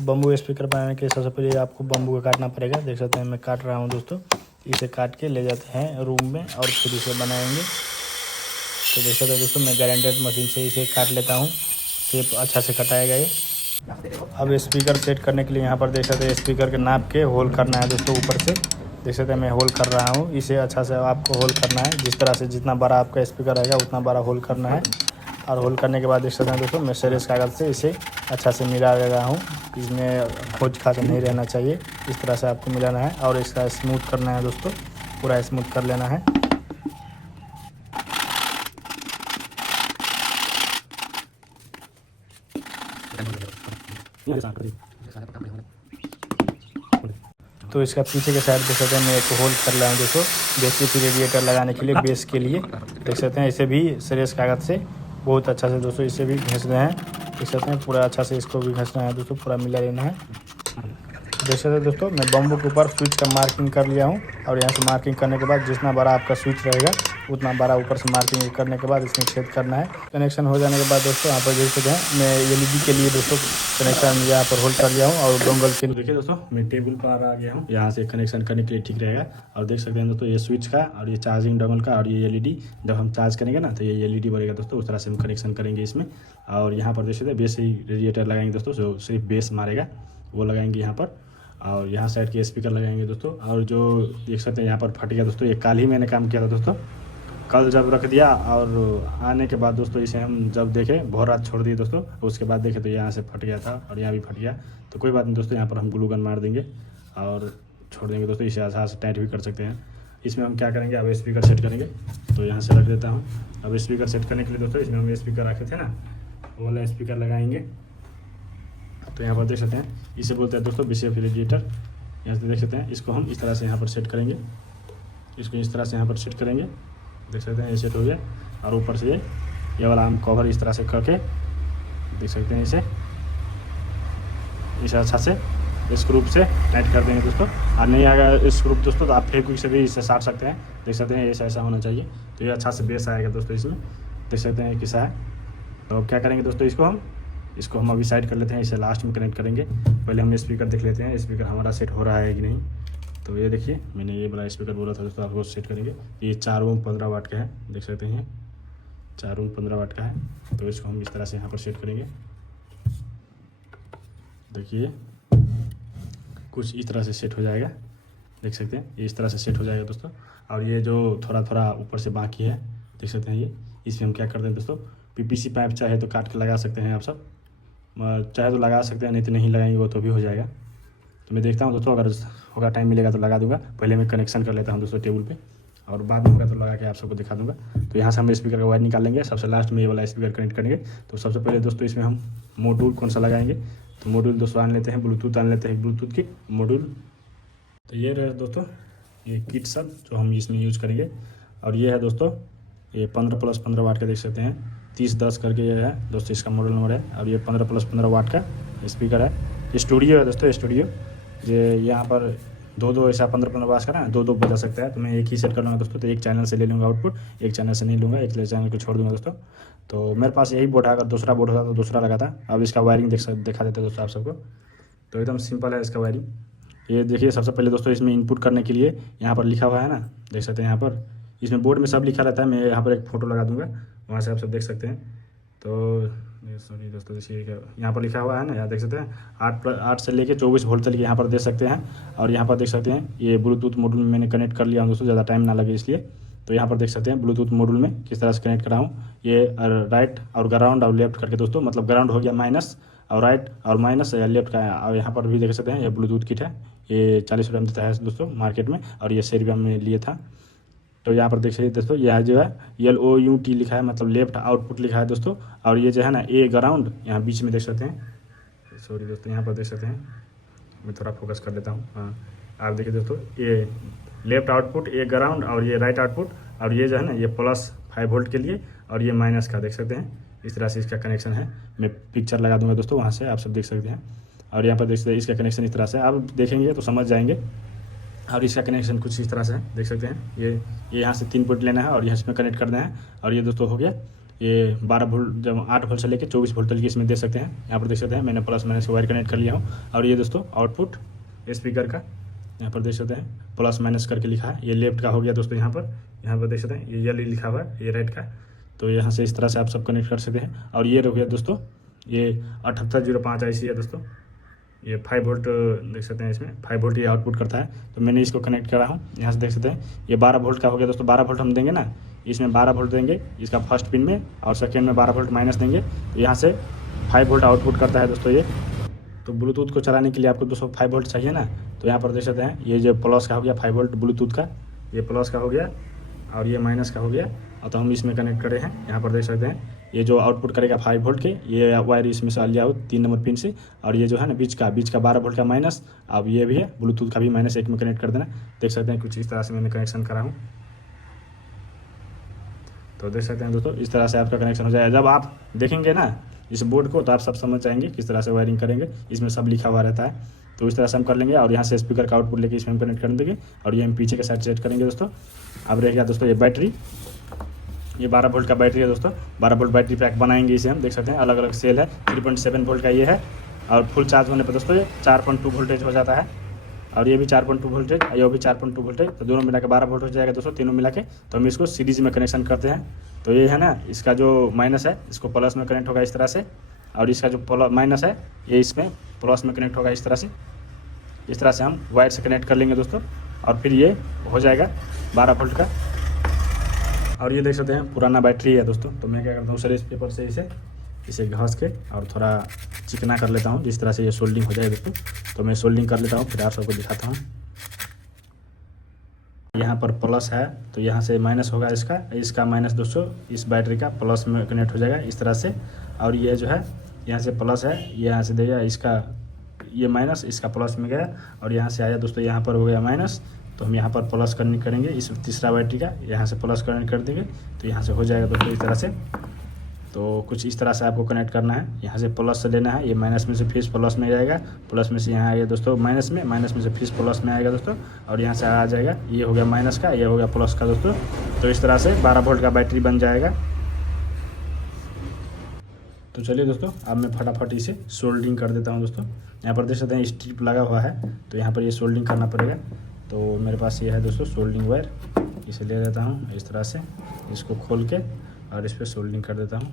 तो bamboo speaker बनाने के लिए सबसे पहले आपको बम्बू को काटना पड़ेगा। देख सकते हैं मैं काट रहा हूँ दोस्तों। इसे काट के ले जाते हैं रूम में और फिर इसे बनाएंगे। तो देख सकते हैं दोस्तों मैं ग्राइंडर मशीन से इसे काट लेता हूँ। शेप अच्छा से कटाएगा ये। अब स्पीकर सेट करने के लिए यहाँ पर देख सकते हैं स्पीकर के नाप के होल करना है दोस्तों। ऊपर से देख सकते हैं मैं होल कर रहा हूँ। इसे अच्छा से आपको होल करना है। जिस तरह से जितना बड़ा आपका स्पीकर रहेगा उतना बड़ा होल करना है। और होल करने के बाद देख सकते हैं दोस्तों मैं सरेस कागज़ से इसे अच्छा से मिला रहा हूँ। इसमें खोज खाच नहीं रहना चाहिए। इस तरह से आपको मिलाना है और इसका स्मूथ करना है दोस्तों। पूरा स्मूथ कर लेना है। तो इसका पीछे के साइड देख सकते हैं मैं एक होल कर रहा हूँ दोस्तों। बेसिक रेडिएटर लगाने के लिए, बेस के लिए। देख सकते हैं इसे भी सरेस कागज़ से बहुत अच्छा से दोस्तों इसे भी घिस रहे हैं। देख सकते हैं पूरा अच्छा से इसको भी घिसना है दोस्तों। पूरा मिला लेना है। देख सकते हैं दोस्तों मैं बम्बू के ऊपर स्विच का मार्किंग कर लिया हूँ। और यहाँ से मार्किंग करने के बाद जितना बड़ा आपका स्विच रहेगा उतना बड़ा ऊपर से मार्किंग करने के बाद इसमें छेद करना है। कनेक्शन हो जाने के बाद दोस्तों यहाँ पर देख सकते हैं मैं LED के लिए दोस्तों कनेक्शन यहाँ पर होल्ड कर लिया हूँ। और डोंगल के देखिए दोस्तों मैं टेबल पर आ गया हूँ। यहाँ से कनेक्शन करने के लिए ठीक रहेगा। और देख सकते हैं दोस्तों ये स्विच का और ये चार्जिंग डोंगल का और ये LED जब हम चार्ज करेंगे ना तो ये LED बढ़ेगा दोस्तों। उस तरह से हम कनेक्शन करेंगे इसमें। और यहाँ पर देख सकते हैं बेस ही रेडिएटर लगाएंगे दोस्तों, जो सिर्फ बेस मारेगा वो लगाएंगे यहाँ पर। और यहाँ साइड के स्पीकर लगाएंगे दोस्तों। और जो देख सकते हैं यहाँ पर फट गया दोस्तों। ये कल ही मैंने काम किया था दोस्तों। कल जब रख दिया और आने के बाद दोस्तों इसे हम जब देखे बहुत रात छोड़ दिए दोस्तों। उसके बाद देखे तो यहाँ से फट गया था और यहाँ भी फट गया। तो कोई बात नहीं दोस्तों, यहाँ पर हम ग्लू गन मार देंगे और छोड़ देंगे दोस्तों। इसे आसानी से टाइट भी कर सकते हैं। इसमें हम क्या करेंगे, अब स्पीकर सेट करेंगे। तो यहाँ से रख देता हूँ। अब स्पीकर सेट करने के लिए दोस्तों इसमें हम स्पीकर रखे थे ना, वो वाला स्पीकर लगाएंगे। तो यहाँ पर देख सकते हैं इसे बोलते हैं दोस्तों BCF रेडिएटर। यहाँ से देख सकते हैं इसको हम इस तरह से यहाँ पर सेट करेंगे। इसको इस तरह से यहाँ पर सेट करेंगे। देख सकते हैं ये सेट हो गया। और ऊपर से ये वाला हम कवर इस तरह से करके देख सकते हैं इसे अच्छा से स्क्रू से टाइट कर देंगे दोस्तों। और नहीं आएगा स्क्रू दोस्तों तो आप फेविक्विक से भी इसे साट सकते हैं। देख सकते हैं ये ऐसा होना चाहिए। तो ये अच्छा से बेस आएगा दोस्तों इसमें। देख सकते हैं कैसा है। तो क्या करेंगे दोस्तों, इसको हम अभी साइड कर लेते हैं। इसे लास्ट में कनेक्ट करेंगे। पहले हम स्पीकर देख लेते हैं स्पीकर हमारा सेट हो रहा है कि नहीं। तो ये देखिए मैंने ये बड़ा स्पीकर बोला था दोस्तों आपको सेट करेंगे। ये 4 ओम 15 वाट का है। देख सकते हैं 4 ओम 15 वाट का है। तो इसको हम इस तरह से यहाँ पर सेट करेंगे। देखिए कुछ इस तरह से सेट हो जाएगा। देख सकते हैं ये इस तरह से सेट हो जाएगा दोस्तों। और ये जो थोड़ा थोड़ा ऊपर से बाकी है देख सकते हैं ये, इसमें हम क्या कर दें दोस्तों, PPC पाइप चाहे तो काट के लगा सकते हैं आप सब, चाहे तो लगा सकते हैं, नहीं तो नहीं लगाएंगे वो तो भी हो जाएगा। तो मैं देखता हूँ दोस्तों, अगर होगा टाइम मिलेगा तो लगा दूंगा। पहले मैं कनेक्शन कर लेता हूँ दोस्तों टेबल पे, और बाद में होगा तो लगा के आप सबको दिखा दूंगा। तो यहाँ से हम स्पीकर का वायर निकाल लेंगे। सबसे लास्ट में ये वाला स्पीकर कनेक्ट करेंगे। तो सबसे पहले दोस्तों इसमें हम मॉड्यूल कौन सा लगाएंगे, तो मॉड्यूल दोस्तों आन लेते हैं, ब्लूटूथ आन लेते हैं, ब्लूटूथ की मॉड्यूल। तो ये रहे दोस्तों ये किट सब जो हम इसमें यूज़ करेंगे। और ये है दोस्तों ये 15+15 वाट का देख सकते हैं, 3010 करके ये है दोस्तों इसका मॉडल नंबर है। और ये 15+15 वाट का स्पीकर है। स्टूडियो है दोस्तों, स्टूडियो ये यहाँ पर दो ऐसा 15-15 वाट का ना दो बजा सकता है। तो मैं एक ही सेट कर लूँगा दोस्तों। तो एक चैनल से ले लूँगा आउटपुट, एक चैनल से नहीं लूँगा, एक चैनल को छोड़ दूँगा दोस्तों। तो मेरे पास यही बोर्ड है, अगर दूसरा बोर्ड होता तो दूसरा लगा था। अब इसका वायरिंग दिखा देते दोस्तों आप सबको। तो एकदम सिंपल है इसका वायरिंग। ये देखिए सबसे पहले दोस्तों इसमें इनपुट करने के लिए यहाँ पर लिखा हुआ है ना, देख सकते हैं यहाँ पर, इसमें बोर्ड में सब लिखा रहता है। मैं यहाँ पर एक फ़ोटो लगा दूँगा, वहाँ से आप सब देख सकते हैं। तो सॉरी दोस्तों देखिए यहाँ पर लिखा हुआ है ना, यहाँ देख सकते हैं 8 से लेके 24 वोल्ट तक यहाँ पर दे सकते हैं। और यहाँ पर देख सकते हैं ये ब्लूटूथ मॉड्यूल में मैंने कनेक्ट कर लिया हूँ दोस्तों, ज़्यादा टाइम ना लगे इसलिए। तो यहाँ पर देख सकते हैं ब्लूटूथ मॉड्यूल में किस तरह से कनेक्ट करा हूँ। ये राइट और ग्राउंड और लेफ्ट करके दोस्तों, मतलब ग्राउंड हो गया माइनस और राइट और माइनस या लेफ्ट का है। और यहाँ पर भी देख सकते हैं ये ब्लूटूथ किट है। ये 40 रुपये में देता है दोस्तों मार्केट में, और ये 100 रुपये में लिए था। तो यहाँ पर देख सकते दोस्तों यह जो है LOUT लिखा है, मतलब लेफ्ट आउटपुट लिखा है दोस्तों। और ये जो है ना A ग्राउंड यहाँ बीच में देख सकते हैं। सॉरी दोस्तों यहाँ पर देख सकते हैं, मैं थोड़ा फोकस कर लेता हूँ। हाँ आप देखिए दोस्तों ये लेफ्ट आउटपुट, A ग्राउंड और ये राइट आउटपुट। और ये जो है ना ये +5 वोल्ट के लिए और ये माइनस का देख सकते हैं। इस तरह से इसका कनेक्शन है। मैं पिक्चर लगा दूँगा दोस्तों, वहाँ से आप सब देख सकते हैं। और यहाँ पर देख सकते हैं इसका कनेक्शन इस तरह से, आप देखेंगे तो समझ जाएंगे। और इसका कनेक्शन कुछ इस तरह से है, देख सकते हैं। ये यहाँ से 3 पोर्ट लेना है और यहाँ इसमें कनेक्ट करना है। और ये दोस्तों हो गया ये 12 वोल्ट, जब 8 वोल्ट से लेकर 24 वोल्ट तक इसमें दे सकते हैं। यहाँ पर देख सकते हैं मैंने प्लस माइनस वायर कनेक्ट कर लिया हूँ। और ये दोस्तों आउटपुट स्पीकर का यहाँ पर देख सकते हैं प्लस माइनस करके लिखा है। ये लेफ्ट का हो गया दोस्तों, यहाँ पर देख सकते हैं ये येलो लिखा हुआ है, ये राइट का। तो यहाँ से इस तरह से आप सब कनेक्ट कर सकते हैं। और ये हो गया दोस्तों, ये 7805 IC है दोस्तों। ये 5 वोल्ट देख सकते हैं, इसमें 5 वोल्ट ये आउटपुट करता है। तो मैंने इसको कनेक्ट करा हूँ, यहाँ से देख सकते हैं ये 12 वोल्ट का हो गया दोस्तों। 12 वोल्ट हम देंगे ना, इसमें 12 वोल्ट देंगे इसका फर्स्ट पिन में, और सेकेंड में 12 वोल्ट माइनस देंगे। तो यहाँ से 5 वोल्ट आउटपुट करता है दोस्तों ये। तो ब्लूटूथ को चलाने के लिए आपको दोस्तों 5 वोल्ट चाहिए ना, तो यहाँ पर देख सकते हैं ये जो प्लस का हो गया 5 वोल्ट ब्लूटूथ का, ये प्लस का हो गया और ये माइनस का हो गया। और तो हम इसमें कनेक्ट करे हैं, यहाँ पर देख सकते हैं ये जो आउटपुट करेगा 5 वोल्ट के, ये वायर इसमें से लिया हो 3 नंबर पिन से। और ये जो है ना बीच का 12 वोल्ट का माइनस, अब ये भी है ब्लूटूथ का भी माइनस एक में कनेक्ट कर देना। देख सकते हैं कुछ इस तरह से मैंने कनेक्शन करा हूँ। तो देख सकते हैं दोस्तों इस तरह से आपका कनेक्शन हो जाएगा। जब आप देखेंगे ना इस बोर्ड को तो आप सब समझ जाएंगे किस तरह से वायरिंग करेंगे, इसमें सब लिखा हुआ रहता है। तो इस तरह से हम कर लेंगे। और यहाँ से स्पीकर का आउटपुट लेके इसमें हम कनेक्ट कर देंगे, और ये हम पीछे के साइड सेट करेंगे दोस्तों। अब रह गया दोस्तों ये बैटरी, ये 12 वोल्ट का बैटरी है दोस्तों। 12 वोल्ट बैटरी पैक बनाएंगे इसे हम, देख सकते हैं अलग अलग सेल है। 3.7 वोल्ट का ये है, और फुल चार्ज होने पर दोस्तों ये 4.2 वोल्टेज हो जाता है। और ये भी 4.2 वोल्टेज, ये भी 4.2 वोल्टेज। तो दोनों मिला के 12 वोल्ट हो जाएगा दोस्तों, तीनों मिला के। तो हम इसको सीरीज में कनेक्शन करते हैं। तो ये है ना, इसका जो माइनस है इसको प्लस में कनेक्ट होगा इस तरह से, और इसका जो माइनस है ये इसमें प्लस में कनेक्ट होगा इस तरह से। इस तरह से हम वायर से कनेक्ट कर लेंगे दोस्तों, और फिर ये हो जाएगा 12 वोल्ट का। और ये देख सकते हैं पुराना बैटरी है दोस्तों। तो मैं क्या करता हूँ सर, इस पेपर से इसे घास के और थोड़ा चिकना कर लेता हूँ, जिस तरह से ये सोल्डिंग हो जाए दोस्तों। तो मैं सोल्डिंग कर लेता हूँ, फिर आप सबको दिखाता हूँ। यहाँ पर प्लस है तो यहाँ से माइनस होगा, इसका माइनस दोस्तों इस बैटरी का प्लस में कनेक्ट हो जाएगा इस तरह से। और ये जो है यहाँ से प्लस है, यहाँ से देगा इसका ये माइनस, इसका प्लस में गया, और यहाँ से आया दोस्तों यहाँ पर हो गया माइनस। तो हम यहाँ पर प्लस करेंगे इस तीसरा बैटरी का, यहाँ से प्लस कनेक्ट कर देंगे। तो यहाँ से हो जाएगा दोस्तों इस तरह से। तो कुछ इस तरह से आपको कनेक्ट करना है, यहाँ से प्लस से लेना है, ये माइनस में से फिर प्लस में जाएगा, प्लस में से यहाँ आएगा दोस्तों माइनस में से फिर प्लस में आएगा दोस्तों, और यहाँ से आ जाएगा, ये हो गया माइनस का, ये हो गया प्लस का दोस्तों। तो इस तरह से 12 वोल्ट का बैटरी बन जाएगा। तो चलिए दोस्तों अब मैं फटाफट इसे सोल्डरिंग कर देता हूँ दोस्तों। यहाँ पर देख सकते हैं स्ट्रिप लगा हुआ है, तो यहाँ पर ये सोल्डरिंग करना पड़ेगा। तो मेरे पास ये है दोस्तों सोल्डरिंग वायर, इसे ले लेता हूँ इस तरह से, इसको खोल के और इस पर सोल्डरिंग कर देता हूँ।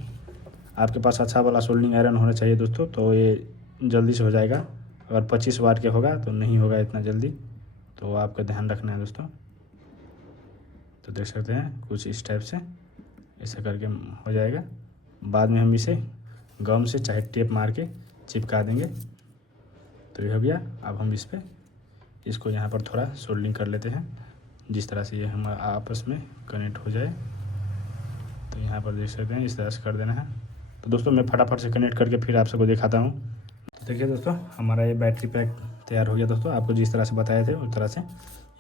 आपके पास अच्छा वाला सोल्डरिंग आयरन होना चाहिए दोस्तों, तो ये जल्दी से हो जाएगा। अगर 25 वाट के होगा तो नहीं होगा इतना जल्दी, तो आपका ध्यान रखना है दोस्तों। तो देख सकते हैं कुछ इस टाइप से ऐसा करके हो जाएगा। बाद में हम इसे गम से चाहे टेप मार के चिपका देंगे। तो ये हो गया। अब हम इस पर इसको यहाँ पर थोड़ा सोल्डरिंग कर लेते हैं, जिस तरह से ये हम आपस में कनेक्ट हो जाए। तो यहाँ पर देख सकते हैं इस तरह से कर देना है। तो दोस्तों मैं फटाफट से कनेक्ट करके फिर आप सबको दिखाता हूँ। तो देखिए दोस्तों हमारा ये बैटरी पैक तैयार हो गया दोस्तों। आपको जिस तरह से बताए थे उस तरह से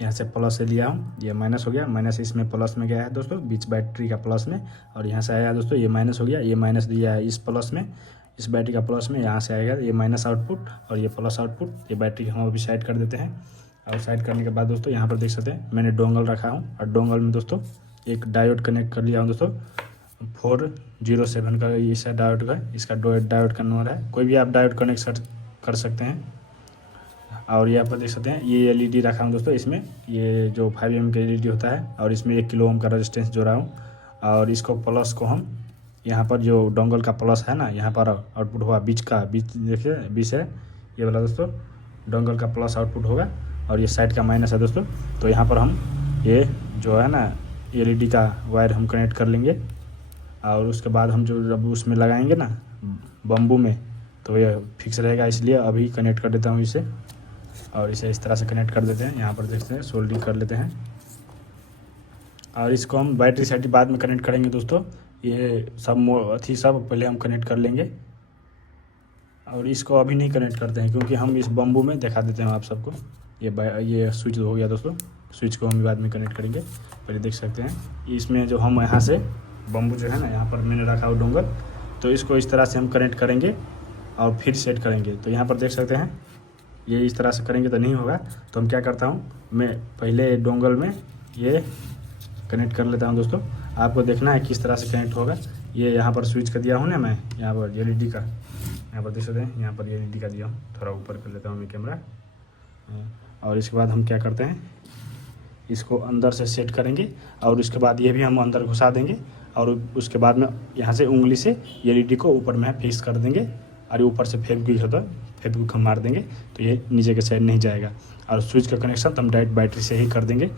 यहाँ से प्लस से लिया हूँ, ये माइनस हो गया, माइनस इसमें प्लस में गया है दोस्तों, बीच बैटरी का प्लस में। और यहाँ से आया दोस्तों ये माइनस हो गया, ये माइनस दिया है इस प्लस में, इस बैटरी का प्लस में। यहाँ से आएगा ये माइनस आउटपुट और ये प्लस आउटपुट। ये बैटरी हम अभी साइड कर देते हैं। और साइड करने के बाद दोस्तों यहाँ पर देख सकते हैं मैंने डोंगल रखा हूँ, और डोंगल में दोस्तों एक डायोड कनेक्ट कर लिया हूँ दोस्तों। 407 का इस डायोड का, इसका डायोड का नंबर है। कोई भी आप डायोड कनेक्ट कर सकते हैं। और यहाँ पर देख सकते हैं ये एलईडी रखा हूँ दोस्तों, इसमें ये जो 5mm का एलईडी होता है, और इसमें 1 किलो ओम का रेजिस्टेंस जोड़ा हूँ। और इसको प्लस को हम यहाँ पर जो डोंगल का प्लस है ना, यहाँ पर आउटपुट होगा बीच देखिए बीच है ये वाला दोस्तों, डोंगल का प्लस आउटपुट होगा, और ये साइड का माइनस है दोस्तों। तो यहाँ पर हम ये जो है ना एलईडी का वायर हम कनेक्ट कर लेंगे, और उसके बाद हम जो जब उसमें लगाएंगे ना बम्बू में, तो ये फिक्स रहेगा। इसलिए अभी कनेक्ट कर देता हूँ इसे, और इसे इस तरह से कनेक्ट कर देते हैं। यहाँ पर देखते हैं सोल्डरिंग कर लेते हैं, और इसको हम बैटरी साइड बाद में कनेक्ट करेंगे दोस्तों। ये सब पहले हम कनेक्ट कर लेंगे, और इसको अभी नहीं कनेक्ट करते हैं क्योंकि हम इस बम्बू में दिखा देते हैं आप सबको। ये स्विच हो गया दोस्तों, स्विच को हम बाद में कनेक्ट करेंगे। पहले देख सकते हैं इसमें जो हम यहाँ से बम्बू जो है ना, यहाँ पर मैंने रखा हुआ डोंगल, तो इसको इस तरह से हम कनेक्ट करेंगे और फिर सेट करेंगे। तो यहाँ पर देख सकते हैं ये इस तरह से करेंगे तो नहीं होगा। तो हम क्या करता हूँ, मैं पहले डोंगल में ये कनेक्ट कर लेता हूँ दोस्तों। आपको देखना है किस तरह से कनेक्ट होगा। ये यहाँ पर स्विच का दिया हूँ ना मैं, यहाँ पर एलईडी का, यहाँ पर देख सकते हैं, यहाँ पर एलईडी का दिया हूँ। थोड़ा ऊपर कर लेता हूँ मैं कैमरा। और इसके बाद हम क्या करते हैं, इसको अंदर से सेट करेंगे और उसके बाद ये भी हम अंदर घुसा देंगे और उसके बाद में यहाँ से उंगली से एलईडी को ऊपर में फिक्स कर देंगे और ऊपर से फेविक्विक होता है, फेविक्विक हम मार देंगे तो ये नीचे के साइड नहीं जाएगा। और स्विच का कनेक्शन तो हम डायरेक्ट बैटरी से ही कर देंगे।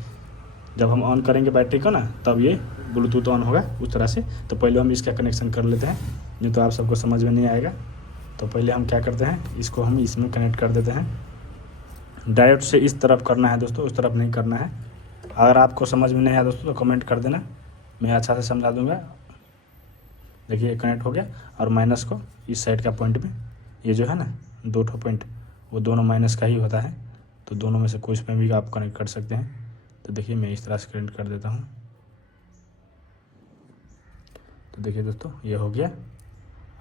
जब हम ऑन करेंगे बैटरी को ना तब ये ब्लूटूथ ऑन होगा उस तरह से। तो पहले हम इसका कनेक्शन कर लेते हैं, नहीं तो आप सबको समझ में नहीं आएगा। तो पहले हम क्या करते हैं, इसको हम इसमें कनेक्ट कर देते हैं। डायरेक्ट से इस तरफ करना है दोस्तों, उस तरफ नहीं करना है। अगर आपको समझ में नहीं आया दोस्तों तो कमेंट कर देना, मैं अच्छा से समझा दूंगा। देखिए कनेक्ट हो गया और माइनस को इस साइड का पॉइंट में, ये जो है ना 2 ठो पॉइंट, वो दोनों माइनस का ही होता है। तो दोनों में से कोई में भी आप कनेक्ट कर सकते हैं। तो देखिए मैं इस तरह से कनेक्ट कर देता हूँ। तो देखिए दोस्तों ये हो गया।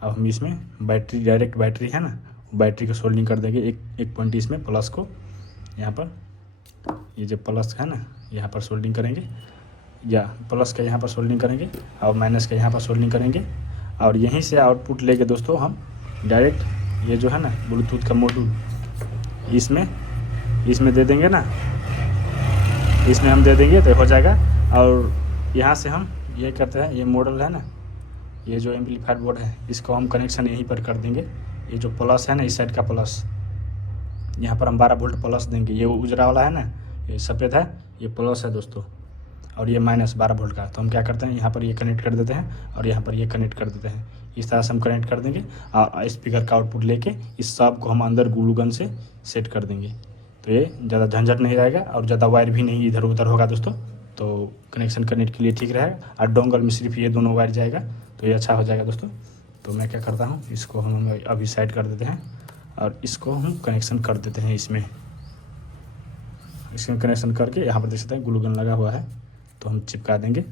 अब हम इसमें बैटरी, डायरेक्ट बैटरी है ना, बैटरी को सोल्डिंग कर देंगे। एक पॉइंट इसमें प्लस को यहाँ पर, ये जो प्लस है ना यहाँ पर सोल्डिंग करेंगे, या प्लस का यहाँ पर सोल्डिंग करेंगे और माइनस का यहाँ पर सोल्डिंग करेंगे। और यहीं से आउटपुट लेके दोस्तों हम डायरेक्ट ये जो है ना ब्लूटूथ का मॉड्यूल इसमें दे देंगे ना, इसमें हम दे देंगे तो हो जाएगा। और यहाँ से हम ये करते हैं, ये मॉडल है ना, ये जो एम्पलीफायर बोर्ड है इसको हम कनेक्शन यहीं पर कर देंगे। ये जो प्लस है ना इस साइड का प्लस, यहाँ पर हम 12 वोल्ट प्लस देंगे। ये उजरा वाला है ना, ये सफ़ेद है, ये प्लस है दोस्तों, और ये माइनस 12 वोल्ट का। तो हम क्या करते हैं, यहाँ पर ये कनेक्ट कर देते हैं और यहाँ पर ये कनेक्ट कर देते हैं। इस तरह से हम कनेक्ट कर देंगे और स्पीकर का आउटपुट लेके इस सब को हम अंदर ग्लू गन से सेट कर देंगे। तो ये ज़्यादा झंझट नहीं रहेगा और ज़्यादा वायर भी नहीं इधर उधर होगा दोस्तों। तो कनेक्शन करने के लिए ठीक रहेगा। और डोंगल में सिर्फ ये दोनों वायर जाएगा तो ये अच्छा हो जाएगा दोस्तों। तो मैं क्या करता हूँ, इसको हम अभी साइड कर देते हैं और इसको हम कनेक्शन कर देते हैं इसमें कनेक्शन करके यहाँ पर देख सकते हैं ग्लू गन लगा हुआ है, तो हम चिपका देंगे।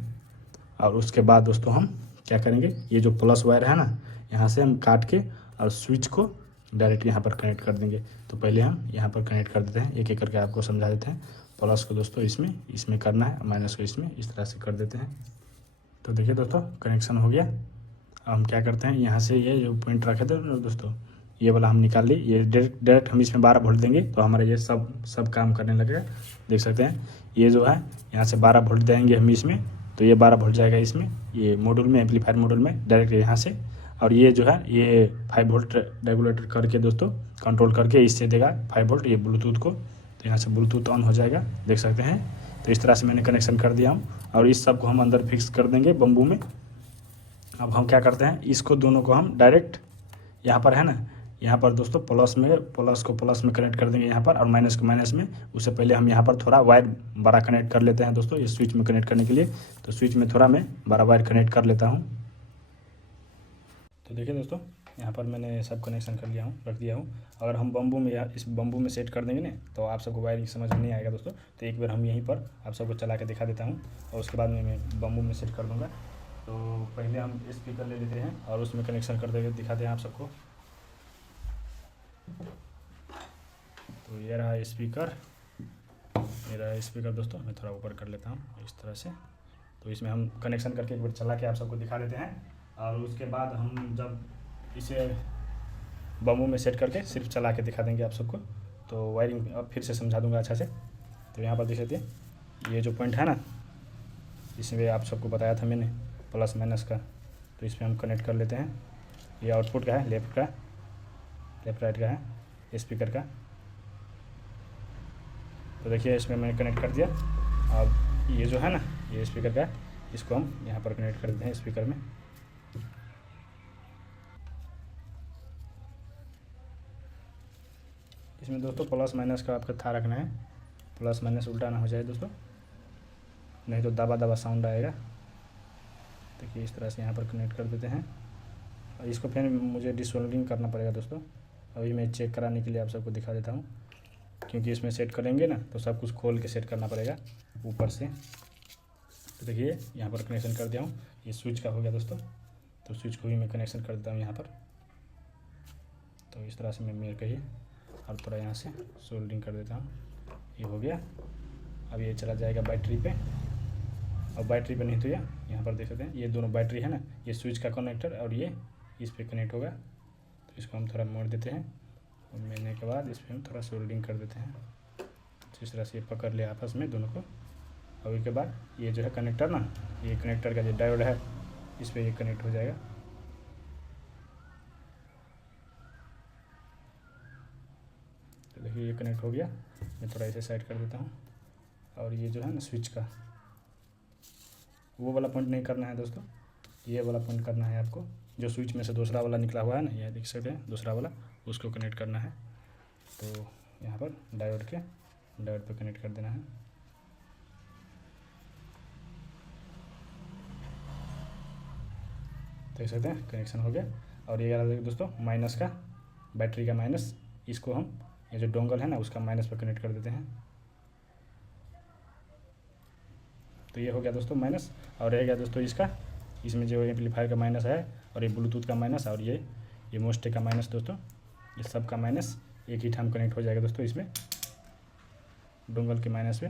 और उसके बाद दोस्तों हम क्या करेंगे, ये जो प्लस वायर है ना यहाँ से हम काट के और स्विच को डायरेक्ट यहाँ पर कनेक्ट कर देंगे। तो पहले हम यहाँ पर कनेक्ट कर देते हैं, एक एक करके आपको समझा देते हैं। प्लस को दोस्तों इसमें करना है, माइनस को इसमें, इस तरह से कर देते हैं। तो देखिए दोस्तों कनेक्शन हो गया। अब हम क्या करते हैं, यहाँ से ये जो पॉइंट रखे थे दोस्तों ये वाला हम निकाल ली। ये डायरेक्ट हम इसमें 12 वोल्ट देंगे तो हमारा ये सब काम करने लगेगा। देख सकते हैं ये जो है यहाँ से 12 वोल्ट देंगे हम इसमें, तो ये 12 वोल्ट जाएगा इसमें, ये मॉड्यूल में, एम्पलीफायर मॉड्यूल में डायरेक्ट यहाँ से। और ये जो है ये 5 वोल्ट रेगुलेटर करके दोस्तों कंट्रोल करके इससे देगा 5 वोल्ट ये ब्लूटूथ को। तो यहाँ से ब्लूटूथ ऑन हो जाएगा, देख सकते हैं। तो इस तरह से मैंने कनेक्शन कर दिया हूँ और इस सब को हम अंदर फिक्स कर देंगे बम्बू में। अब हम क्या करते हैं, इसको दोनों को हम डायरेक्ट यहाँ पर है ना, यहाँ पर दोस्तों प्लस को प्लस में कनेक्ट कर देंगे यहाँ पर, और माइनस को माइनस में। उससे पहले हम यहाँ पर थोड़ा वायर बड़ा कनेक्ट कर लेते हैं दोस्तों, ये स्विच में कनेक्ट करने के लिए। तो स्विच में थोड़ा मैं बड़ा वायर कनेक्ट कर लेता हूँ। तो देखिए दोस्तों यहाँ पर मैंने सब कनेक्शन कर लिया हूँ, रख दिया हूँ। अगर हम बम्बू में या इस बम्बू में सेट कर देंगे ना तो आप सबको वायरिंग समझ में नहीं आएगा दोस्तों। तो एक बार हम यहीं पर आप सबको चला के दिखा देता हूँ और उसके बाद में मैं बम्बू में सेट कर दूँगा। तो पहले हम स्पीकर ले लेते हैं और उसमें कनेक्शन कर देंगे, दिखाते हैं आप सबको। तो ये रहा स्पीकर, मेरा स्पीकर दोस्तों, मैं थोड़ा ऊपर कर लेता हूँ इस तरह से। तो इसमें हम कनेक्शन करके एक बार चला के आप सबको दिखा देते हैं और उसके बाद हम जब इसे बम्बू में सेट करके सिर्फ चला के दिखा देंगे आप सबको। तो वायरिंग अब फिर से समझा दूंगा अच्छा से। तो यहाँ पर देख सकते हैं ये जो पॉइंट है ना, इसमें आप सबको बताया था मैंने प्लस माइनस का, तो इसमें हम कनेक्ट कर लेते हैं। ये आउटपुट का है, लेफ़्ट राइट का है स्पीकर का। तो देखिए इसमें मैंने कनेक्ट कर दिया। अब ये जो है ना ये स्पीकर का, इसको हम यहाँ पर कनेक्ट कर देते हैं स्पीकर में। इसमें दोस्तों प्लस माइनस का आपका था रखना है, प्लस माइनस उल्टा ना हो जाए दोस्तों, नहीं तो दबा साउंड आएगा। देखिए इस तरह से यहाँ पर कनेक्ट कर देते हैं और इसको फिर मुझे डिसोल्डिंग करना पड़ेगा दोस्तों। अभी मैं चेक कराने के लिए आप सबको दिखा देता हूँ, क्योंकि इसमें सेट करेंगे ना तो सब कुछ खोल के सेट करना पड़ेगा ऊपर से। तो देखिए यहाँ पर कनेक्शन कर दिया हूँ, ये स्विच का हो गया दोस्तों। तो स्विच को भी मैं कनेक्शन कर देता हूँ यहाँ पर। तो इस तरह से मैं मेरे कहिए और थोड़ा यहाँ से सोल्डिंग कर देता हूँ, ये हो गया। अब ये चला जाएगा बैटरी पे। और बैटरी पे नहीं तो ये यहाँ पर देख सकते हैं ये दोनों बैटरी है ना, ये स्विच का कनेक्टर और ये इस पर कनेक्ट होगा। तो इसको हम थोड़ा मोड़ देते हैं और मोड़ने के बाद इस पर हम थोड़ा सोल्डिंग कर देते हैं। इस तरह से ये पकड़ लिया आपस में दोनों को। और उसके बाद ये जो है कनेक्टर ना, ये कनेक्टर का जो डायोड है इस पर ये कनेक्ट हो जाएगा। तो देखिए ये कनेक्ट हो गया। मैं थोड़ा इसे साइड कर देता हूँ। और ये जो है ना स्विच का वो वाला पॉइंट नहीं करना है दोस्तों, ये वाला पॉइंट करना है आपको। जो स्विच में से दूसरा वाला निकला हुआ है ना, ये देख सकते हैं दूसरा वाला, उसको कनेक्ट करना है। तो यहाँ पर डायोड पे कनेक्ट कर देना है। देख सकते हैं कनेक्शन हो गया। और ये याद रखिए दोस्तों, माइनस का, बैटरी का माइनस, इसको हम ये जो डोंगल है ना उसका माइनस पर कनेक्ट कर देते हैं। तो ये हो गया दोस्तों माइनस। और रह गया दोस्तों इसका, इसमें जो एम्पलीफायर का माइनस है और ये ब्लूटूथ का माइनस और ये मोस्टे का माइनस दोस्तों, ये सब का माइनस एक ही टाइम कनेक्ट हो जाएगा दोस्तों इसमें डोंगल के माइनस पे।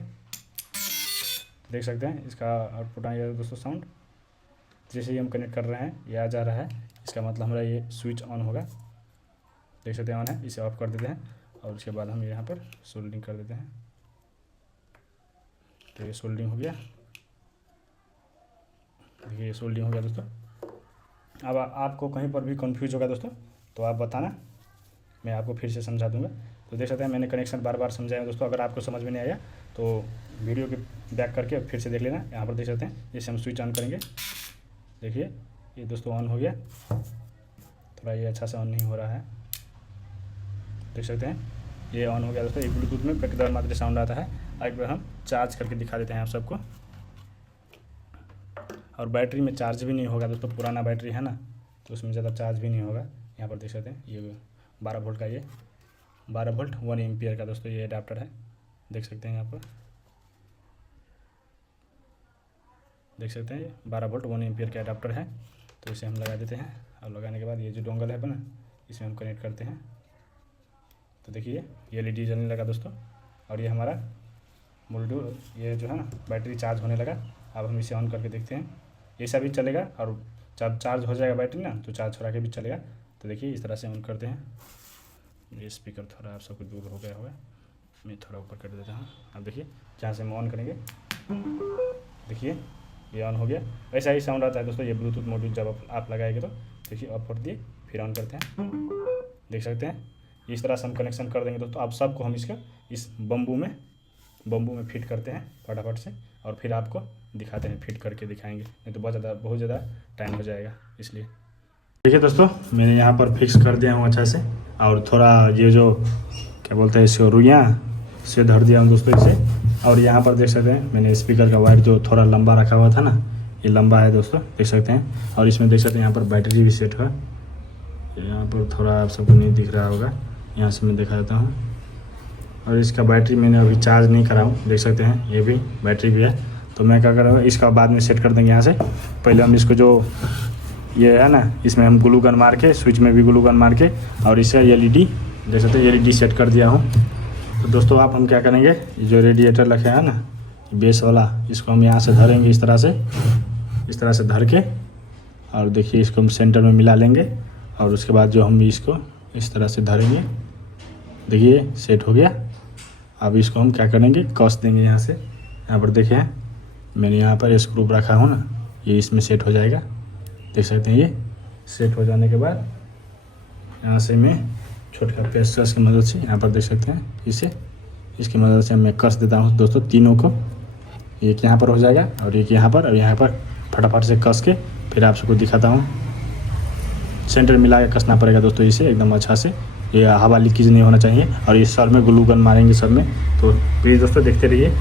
देख सकते हैं इसका आउटपुट आएगा दोस्तों साउंड। जैसे ही हम कनेक्ट कर रहे हैं ये आ जा रहा है, इसका मतलब हमारा ये स्विच ऑन होगा। देख सकते हैं ऑन है, इसे ऑफ कर देते हैं और उसके बाद हम यहाँ पर सोल्डिंग कर देते हैं। तो ये सोल्डिंग हो गया। देखिए ये सोल्डिंग हो गया दोस्तों। अब आपको कहीं पर भी कंफ्यूज होगा दोस्तों तो आप बताना, मैं आपको फिर से समझा दूंगा। तो देख सकते हैं मैंने कनेक्शन बार बार समझाया दोस्तों। अगर आपको समझ में नहीं आया तो वीडियो के बैक करके फिर से देख लेना। यहाँ पर देख सकते हैं जैसे हम स्विच ऑन करेंगे, देखिए ये दोस्तों ऑन हो गया। थोड़ा ये अच्छा से ऑन नहीं हो रहा है, देख सकते हैं ये ऑन हो गया दोस्तों। एक ब्लूटूथ में बेकदार मात्र साउंड आता है। एक बार हम चार्ज करके दिखा देते हैं आप सबको। और बैटरी में चार्ज भी नहीं होगा दोस्तों, पुराना बैटरी है ना तो उसमें ज़्यादा चार्ज भी नहीं होगा। यहाँ पर देख सकते हैं ये 12 वोल्ट का, ये 12 वोल्ट 1 एम्पियर का दोस्तों ये अडाप्टर है। देख सकते हैं यहाँ पर देख सकते हैं 12 वोल्ट 1 एम्पियर का अडाप्टर है। तो इसे हम लगा देते हैं और लगाने के बाद ये जो डोंगल है ना इसे हम कनेक्ट करते हैं। तो देखिए ये LED जलने लगा दोस्तों और ये हमारा ब्लूटूथ ये जो है ना बैटरी चार्ज होने लगा। अब हम इसे ऑन करके देखते हैं, ऐसा भी चलेगा और जब चार्ज हो जाएगा बैटरी ना तो चार्ज छोड़ा के भी चलेगा। तो देखिए इस तरह से ऑन करते हैं। ये स्पीकर थोड़ा आप सबको दूर हो गया होगा, मैं थोड़ा ऊपर कर देता हूँ। अब देखिए जहाँ से हम ऑन करेंगे देखिए ये ऑन हो गया। ऐसा ही साउंड आता है दोस्तों ये ब्लूटूथ मॉड्यूल जब आप लगाएंगे। तो देखिए ऑफ कर दिए, फिर ऑन करते हैं। देख सकते हैं इस तरह से हम कनेक्शन कर देंगे दोस्तों। अब सबको हम इसका इस बम्बू में फिट करते हैं फटाफट से और फिर आपको दिखाते हैं, फिट करके दिखाएंगे, नहीं तो बहुत ज़्यादा टाइम हो जाएगा इसलिए। देखिए दोस्तों मैंने यहाँ पर फिक्स कर दिया हूँ अच्छा से। और थोड़ा ये जो क्या बोलते हैं इसको रुइयाँ से धर दिया हूँ दोस्तों इसे। और यहाँ पर देख सकते हैं मैंने स्पीकर का वायर जो थोड़ा लंबा रखा हुआ था ना, ये लंबा है दोस्तों, देख सकते हैं। और इसमें देख सकते हैं यहाँ पर बैटरी भी सेट है। यहाँ पर थोड़ा आप सबको नहीं दिख रहा होगा, यहाँ से मैं दिखा देता हूँ। और इसका बैटरी मैंने अभी चार्ज नहीं करा हूँ, देख सकते हैं ये भी बैटरी भी है। तो मैं क्या करूँगा इसका बाद में सेट कर देंगे यहाँ से। पहले हम इसको जो ये है ना इसमें हम ग्लू गन मार के, स्विच में भी ग्लू गन मार के और इसका LED देख सकते हैं LED सेट कर दिया हूँ। तो दोस्तों आप हम क्या करेंगे, जो रेडिएटर रखे हैं ना बेस वाला, इसको हम यहाँ से धरेंगे इस तरह से धर के। और देखिए इसको हम सेंटर में मिला लेंगे और उसके बाद जो हम इसको इस तरह से धरेंगे, देखिए सेट हो गया। अब इसको हम क्या करेंगे, कस देंगे यहाँ से। यहाँ पर देखिए मैंने यहाँ पर स्क्रू रखा हूँ ना, ये इसमें सेट हो जाएगा। देख सकते हैं ये सेट हो जाने के बाद यहाँ से मैं छोटा पेचकस की मदद से यहाँ पर देख सकते हैं इसकी मदद से मैं कस देता हूँ दोस्तों तीनों को। एक यहाँ पर हो जाएगा और एक यहाँ पर और यहाँ पर फटाफट से कस के फिर आप सबको दिखाता हूँ। सेंटर मिला के कसना पड़ेगा दोस्तों इसे एकदम अच्छा से, ये हवा लीकेज नहीं होना चाहिए। और इस सर में ग्लू गन मारेंगे सब में। तो प्लीज़ दोस्तों देखते रहिए।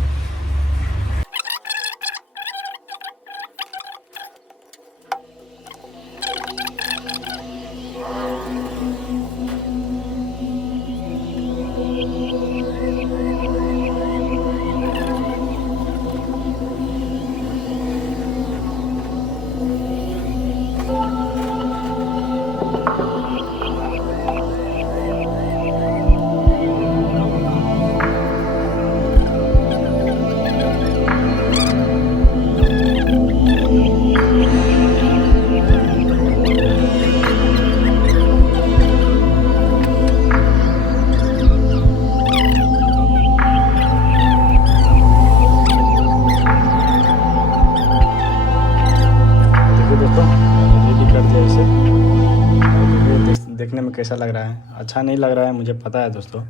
कैसा लग रहा है। अच्छा नहीं लग रहा है मुझे पता है दोस्तों,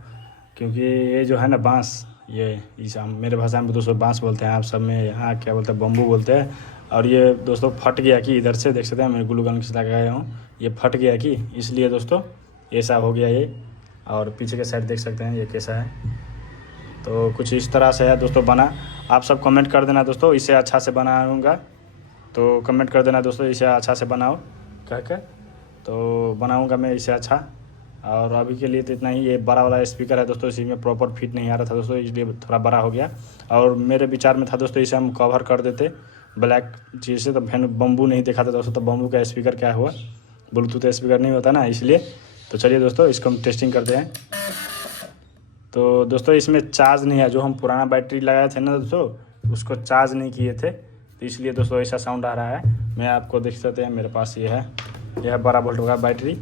क्योंकि ये जो है ना बांस, ये इस मेरे भाषा में दोस्तों बांस बोलते हैं, आप सब में यहाँ क्या बोलते हैं, बम्बू बोलते हैं। और ये दोस्तों फट गया कि इधर से देख सकते हैं, मैं ग्लू गन के साथ लगाया हूँ, ये फट गया कि इसलिए दोस्तों ऐसा हो गया ये। और पीछे के साइड देख सकते हैं ये कैसा है। तो कुछ इस तरह से है दोस्तों बना। आप सब कमेंट कर देना दोस्तों, इसे अच्छा से बनाऊँगा तो कमेंट कर देना दोस्तों, इसे अच्छा से बनाओ कह के, तो बनाऊँगा मैं इसे अच्छा। और अभी के लिए तो इतना ही। ये बड़ा वाला स्पीकर है दोस्तों, इसी में प्रॉपर फिट नहीं आ रहा था दोस्तों, इसलिए थोड़ा बड़ा हो गया। और मेरे विचार में था दोस्तों इसे हम कवर कर देते ब्लैक चीज़ से, तो फिर बम्बू नहीं देखा था दोस्तों, तो बम्बू का स्पीकर क्या हुआ, ब्लूटूथ स्पीकर नहीं होता ना, इसलिए। तो चलिए दोस्तों इसको हम टेस्टिंग करते हैं। तो दोस्तों इसमें चार्ज नहीं है, जो हम पुराना बैटरी लगाए थे ना दोस्तों, उसको चार्ज नहीं किए थे, तो इसलिए दोस्तों ऐसा साउंड आ रहा है। मैं आपको देख सकते हैं मेरे पास ये है, यह है 12 वोल्ट का बैटरी।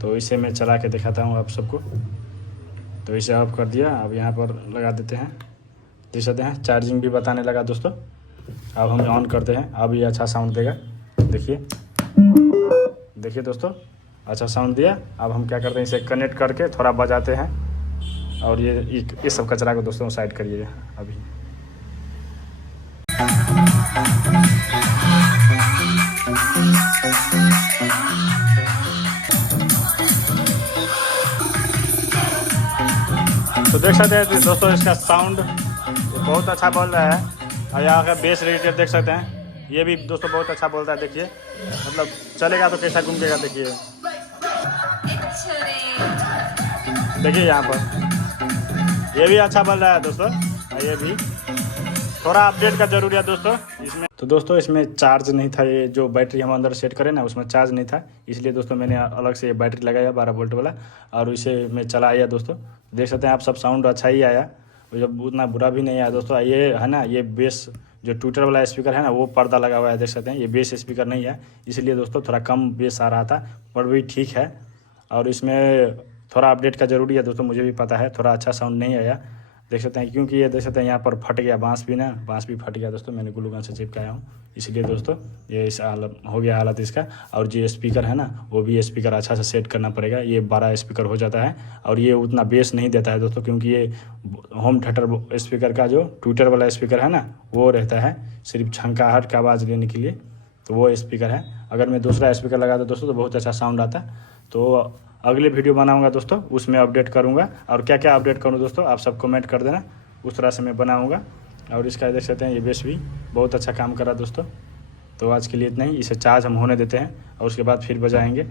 तो इसे मैं चला के दिखाता हूँ आप सबको। तो इसे ऑफ कर दिया, अब यहाँ पर लगा देते हैं, देख सकते हैं चार्जिंग भी बताने लगा दोस्तों। अब हम ऑन करते हैं, अब ये अच्छा साउंड देगा, देखिए देखिए दोस्तों अच्छा साउंड दिया। अब हम क्या करते हैं, इसे कनेक्ट करके थोड़ा बजाते हैं। और ये सब कचरा को दोस्तों साइड करिए अभी। तो देख सकते हैं दोस्तों इसका साउंड बहुत अच्छा बोल रहा है। और यहाँ का बेस रेट देख सकते हैं, ये भी दोस्तों बहुत अच्छा बोलता है। देखिए मतलब चलेगा तो कैसा घूमेगा, देखिए देखिए यहाँ पर ये भी अच्छा बोल रहा है दोस्तों। ये भी थोड़ा अपडेट का जरूरी है दोस्तों इसमें। तो दोस्तों इसमें चार्ज नहीं था, ये जो बैटरी हम अंदर सेट करें ना उसमें चार्ज नहीं था, इसलिए दोस्तों मैंने अलग से ये बैटरी लगाया 12 वोल्ट वाला, और इसे मैं चलाया दोस्तों। देख सकते हैं आप सब साउंड अच्छा ही आया, जब उतना बुरा भी नहीं आया दोस्तों। ये है ना, ये बेस जो ट्विटर वाला स्पीकर है ना, वो पर्दा लगा हुआ है, देख सकते हैं ये बेस स्पीकर नहीं है, इसलिए दोस्तों थोड़ा कम बेस आ रहा था, पर भी ठीक है। और इसमें थोड़ा अपडेट का ज़रूरी है दोस्तों, मुझे भी पता है थोड़ा अच्छा साउंड नहीं आया, देख सकते हैं। क्योंकि ये देख सकते हैं यहाँ पर फट गया बांस भी फट गया दोस्तों, मैंने ग्लू गन से चिपकाया हूँ, इसलिए दोस्तों ये इस हालत हो गया हालत इसका। और जो स्पीकर है ना, वो भी स्पीकर अच्छा से सेट करना पड़ेगा, ये 12 स्पीकर हो जाता है। और ये उतना बेस नहीं देता है दोस्तों, क्योंकि ये होम थिएटर स्पीकर का जो ट्विटर वाला स्पीकर है ना, वो रहता है सिर्फ झंकाहट का आवाज़ लेने के लिए, तो वो स्पीकर है। अगर मैं दूसरा स्पीकर लगा दूँ दोस्तों तो बहुत अच्छा साउंड आता। तो अगले वीडियो बनाऊंगा दोस्तों, उसमें अपडेट करूंगा, और क्या क्या अपडेट करूं दोस्तों आप सब कमेंट कर देना, उस तरह से मैं बनाऊंगा। और इसका देख सकते हैं ये बेस भी बहुत अच्छा काम कर रहा दोस्तों। तो आज के लिए इतना ही, इसे चार्ज हम होने देते हैं और उसके बाद फिर बजाएंगे।